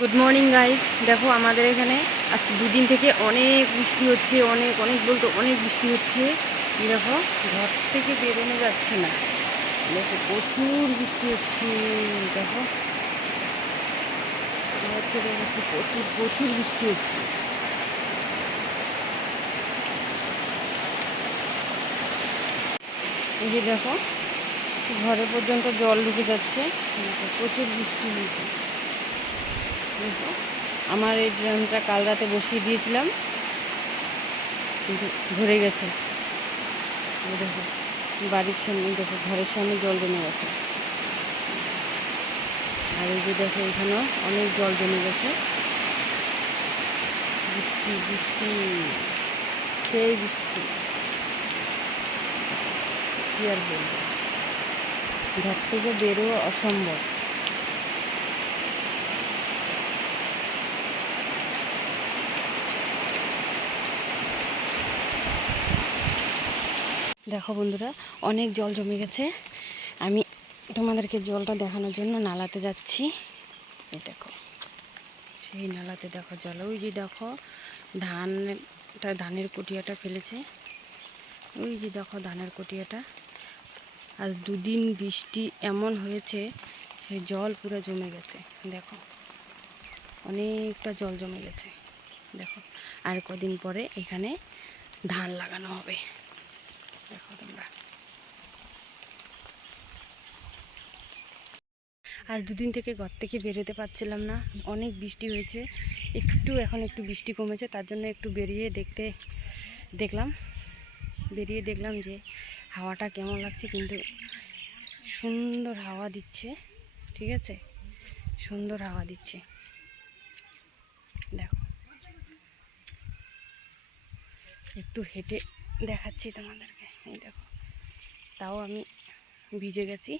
Good morning guys. দেখো আমাদের এখানে আজ দুদিন থেকে অনেক বৃষ্টি হচ্ছে, অনেক অনেক বলতে অনেক বৃষ্টি হচ্ছে। দেখো ঘর থেকে বেরোনো যাচ্ছে না, দেখো প্রচুর বৃষ্টি হচ্ছে। দেখো ঘর থেকে হচ্ছে প্রচুর প্রচুর বৃষ্টি হচ্ছে। এই যে দেখো ঘরে পর্যন্ত জল ঢুকে যাচ্ছে, প্রচুর বৃষ্টি হয়েছে। দেখো আমার এই ড্রামটা কাল রাতে বসিয়ে দিয়েছিলাম, কিন্তু ভরে গেছে। দেখো বাড়ির সামনে, দেখো ঘরের সামনে জল জমে গেছে। আর এই যে দেখো এখানেও অনেক জল জমে গেছে। বৃষ্টি বৃষ্টি সেই বৃষ্টি, কি আর বলবো, ঘর থেকে বেরোনো অসম্ভব। দেখো বন্ধুরা অনেক জল জমে গেছে। আমি তোমাদেরকে জলটা দেখানোর জন্য নালাতে যাচ্ছি। এই দেখো সেই নালাতে দেখো জল, ওই যে দেখো ধানের কটিয়াটা ফেলেছে, ওই যে দেখো ধানের কটিয়াটা। আজ দুদিন বৃষ্টি এমন হয়েছে, সেই জল পুরো জমে গেছে। দেখো অনেকটা জল জমে গেছে। দেখো আর কদিন পরে এখানে ধান লাগানো হবে। দেখো তোমরা, আজ দুদিন থেকে ঘর থেকে বেরোতে পারছিলাম না, অনেক বৃষ্টি হয়েছে। এখন একটু বৃষ্টি কমেছে, তার জন্য একটু বেরিয়ে দেখলাম যে হাওয়াটা কেমন লাগছে। কিন্তু সুন্দর হাওয়া দিচ্ছে, ঠিক আছে, সুন্দর হাওয়া দিচ্ছে। দেখো একটু হেঁটে দেখাচ্ছি তোমাদেরকে। এই দেখো, তাও আমি ভিজে গেছি,